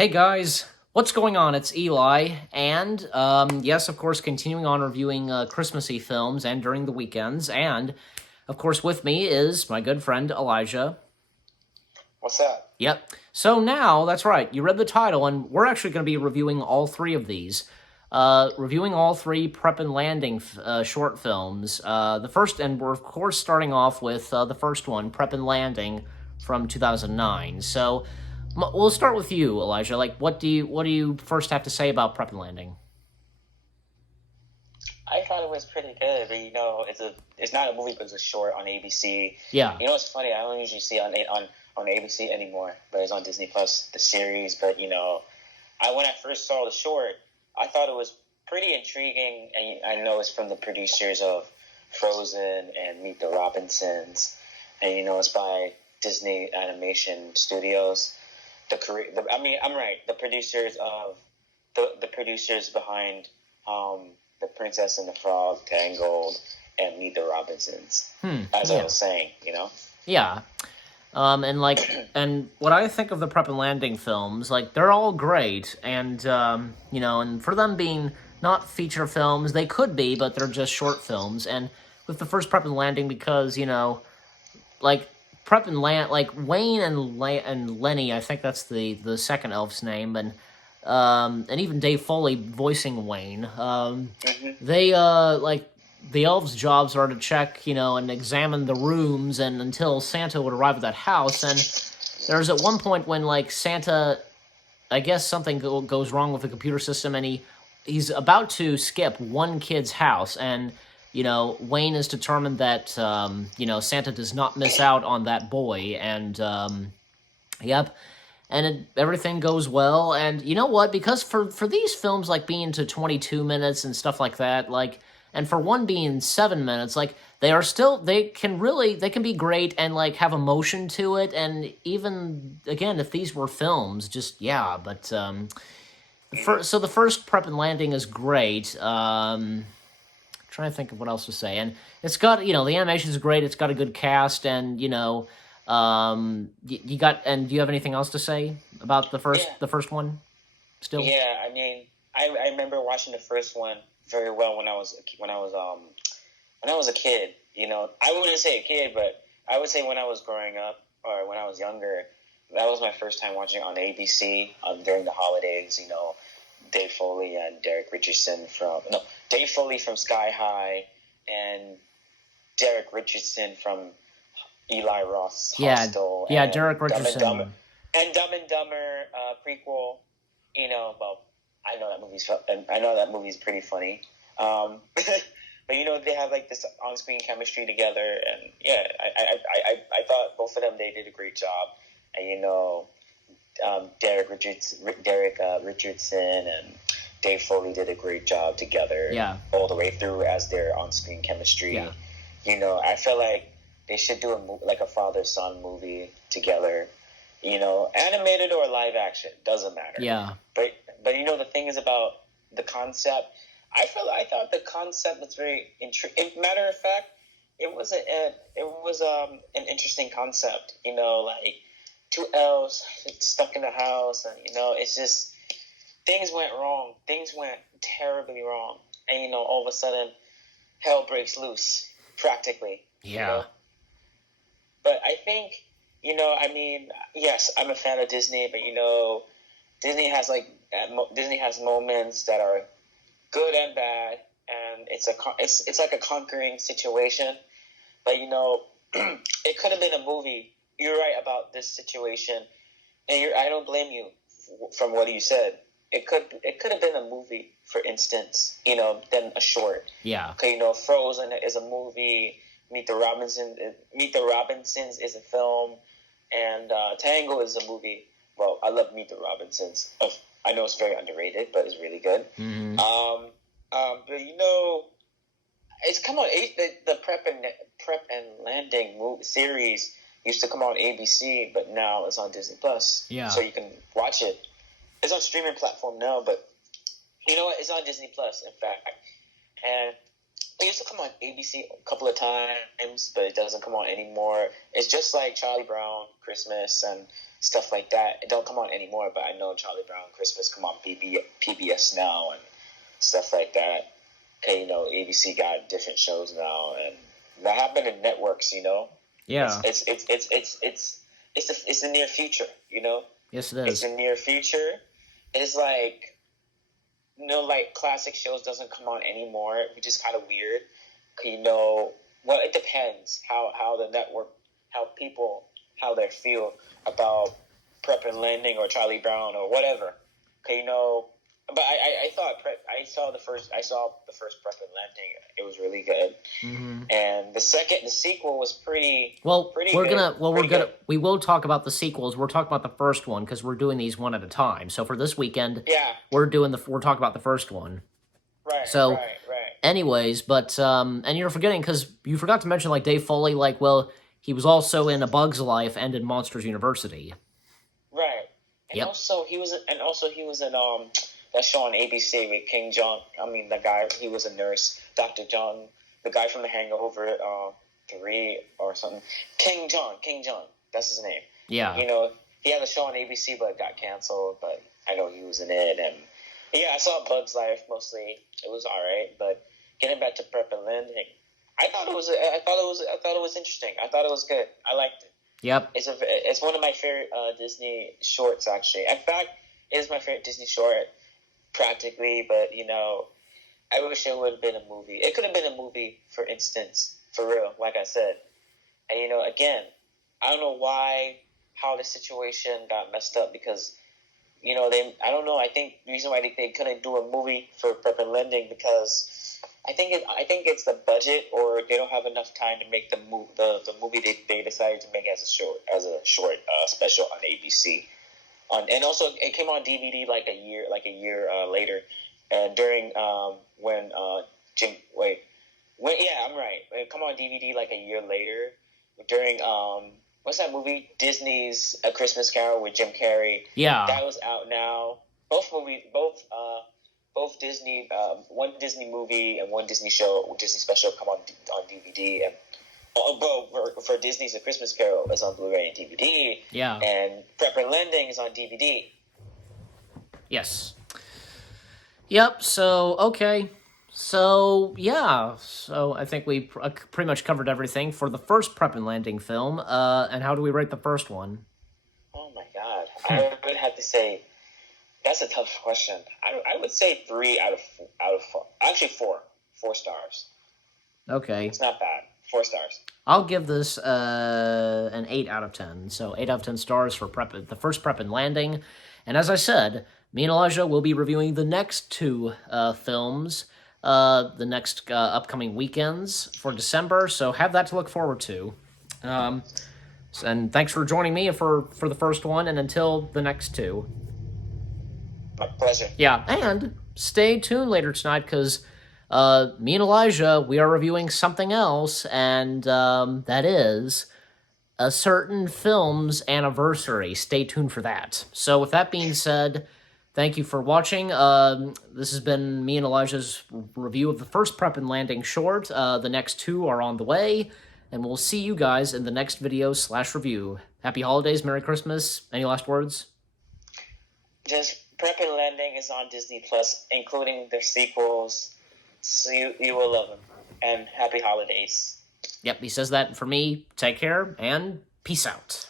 Hey guys, what's going on? It's Eli, and yes, of course, continuing on reviewing Christmassy films and during the weekends, and of course, with me is my good friend Elijah. What's up? Yep. So now, that's right, you read the title, and we're actually going to be reviewing all three of these. Reviewing all three Prep and Landing short films. The first, and we're of course starting off with the first one, Prep and Landing from 2009. So we'll start with you, Elijah. Like, what do you first have to say about Prep and Landing? I thought it was pretty good, but it's not a movie, but it's a short on ABC. Yeah. You know, it's funny. I don't usually see it on ABC anymore, but it's on Disney Plus the series. But I when I first saw the short, I thought it was pretty intriguing, and I know it's from the producers of Frozen and Meet the Robinsons, and it's by Disney Animation Studios. I'm right. The producers behind the Princess and the Frog, Tangled, and Meet the Robinsons. As I Yeah. was saying, Yeah. And what I think of the Prep and Landing films, like they're all great, and and for them being not feature films, they could be, but they're just short films. And with the first Prep and Landing, because like Prep and Land, like Wayne and Lenny, I think that's the second elf's name, and even Dave Foley voicing Wayne. They like the elves' jobs are to check, and examine the rooms, and until Santa would arrive at that house. And there's at one point when like Santa, I guess something goes wrong with the computer system, and he's about to skip one kid's house, and Wayne is determined that Santa does not miss out on that boy, and yep, and everything goes well. And you know what? Because for these films like being to 22 minutes and stuff like that, like, and for one being 7 minutes, like they can be great and like have emotion to it. And even again, if these were films, just yeah. But so the first Prep and Landing is great. Trying to think of what else to say, and it's got the animation is great. It's got a good cast, and you got. And do you have anything else to say about yeah, the first one? Still, yeah. I remember watching the first one very well when I was a kid. I wouldn't say a kid, but I would say when I was growing up or when I was younger. That was my first time watching it on ABC during the holidays. Dave Foley and Dave Foley from Sky High and Derek Richardson from Eli Roth's yeah, Hostel yeah. and Derek Richardson. Dumb and Dumber prequel. Well, I know that movie's pretty funny. But they have like this on-screen chemistry together, and yeah, I thought both of them they did a great job, and Derek Richardson and Dave Foley did a great job together Yeah, all the way through as their on-screen chemistry. yeah, I feel like they should do like a father-son movie together. Animated or live action doesn't matter. yeah, But the thing is about the concept. I thought the concept was very intriguing. Matter of fact, an interesting concept. Like two elves stuck in the house, and it's just things went wrong. Things went terribly wrong, and all of a sudden, hell breaks loose, practically. yeah, But I think yes, I'm a fan of Disney, but Disney has Disney has moments that are good and bad, and it's like a conquering situation. But it could have been a movie. You're right about this situation, and I don't blame you from what you said. It could have been a movie, for instance, than a short. yeah, Because Frozen is a movie. Meet the Robinsons is a film, and Tango is a movie. Well, I love Meet the Robinsons. I know it's very underrated, but it's really good. mm-hmm. But it's come on. The Prep and Landing movie series used to come on ABC, but now it's on Disney Plus, Yeah, so you can watch it. It's on streaming platform now, but you know what? It's on Disney Plus, in fact. And It used to come on ABC a couple of times, but it doesn't come on anymore. It's just like Charlie Brown Christmas and stuff like that. It don't come on anymore, but I know Charlie Brown Christmas come on PBS now and stuff like that. Okay, ABC got different shows now, and that happened in networks. Yeah. It's the near future. Yes, it It's is. the near future. It's like like classic shows doesn't come on anymore, which is kind of weird. Well, it depends how the network, how they feel about Prep and Landing or Charlie Brown or whatever. But I thought I saw the first Prep and Landing. It was really good, Mm-hmm. and the sequel was pretty. Well, pretty we're good. gonna. Well, Pretty good. we will talk about the sequels. We're talking about the first one because we're doing these one at a time. So for this weekend, Yeah. we're talking about the first one. Right. So, right. anyways, but and you're forgetting because you forgot to mention like Dave Foley. Like, well, he was also in A Bug's Life and in Monsters University. Right. And Yep. also he was in that show on ABC with King John. I mean the guy, he was a nurse, Dr. John, the guy from The Hangover 3 or something. King John. That's his name. Yeah. He had a show on ABC but it got canceled, but I know he was in it. And yeah, I saw Bug's Life mostly. It was alright, but getting back to Prep and Landing, I thought it was interesting. I thought it was good. I liked it. Yep. It's one of my favorite Disney shorts, actually. In fact, it is my favorite Disney short, practically. But I wish it would have been a movie. It could have been a movie, for instance, for real. Like I said, and again, I don't know how the situation got messed up because I don't know. I think the reason why they couldn't do a movie for Prep and Lending because I think it's the budget, or they don't have enough time to make the movie they decided to make as a short special on ABC. And also it came on DVD like a year later, and during when Jim when yeah I'm right, it come on DVD like a year later during what's that movie, Disney's A Christmas Carol with Jim Carrey. Yeah. That was out now. Both Disney, one Disney movie and one Disney special come on DVD. And for Disney's A Christmas Carol is on Blu-ray and DVD. Yeah. And Prep and Lending is on DVD. Yes. Yep. So okay. So yeah. So I think we pretty much covered everything for the first Prep and Landing film. And how do we rate the first one? Oh my God! I would have to say that's a tough question. I would say 3 out of 4. Actually, 4 stars. Okay. It's not bad. 4 stars. I'll give this an 8 out of 10. So 8 out of 10 stars for the first Prep and Landing. And as I said, me and Elijah will be reviewing the next 2 films, the next upcoming weekends for December. So have that to look forward to. And thanks for joining me for the first one, and until the next 2. My pleasure. Yeah, and stay tuned later tonight, because me and Elijah, we are reviewing something else, and that is a certain film's anniversary. Stay tuned for that. So with that being said, thank you for watching. This has been me and Elijah's review of the first Prep and Landing short. The next 2 are on the way, and we'll see you guys in the next video/review. Happy holidays, Merry Christmas. Any last words? Just Prep and Landing is on Disney Plus, including their sequels. So you will love them. And happy holidays. Yep, he says that for me. Take care, and peace out.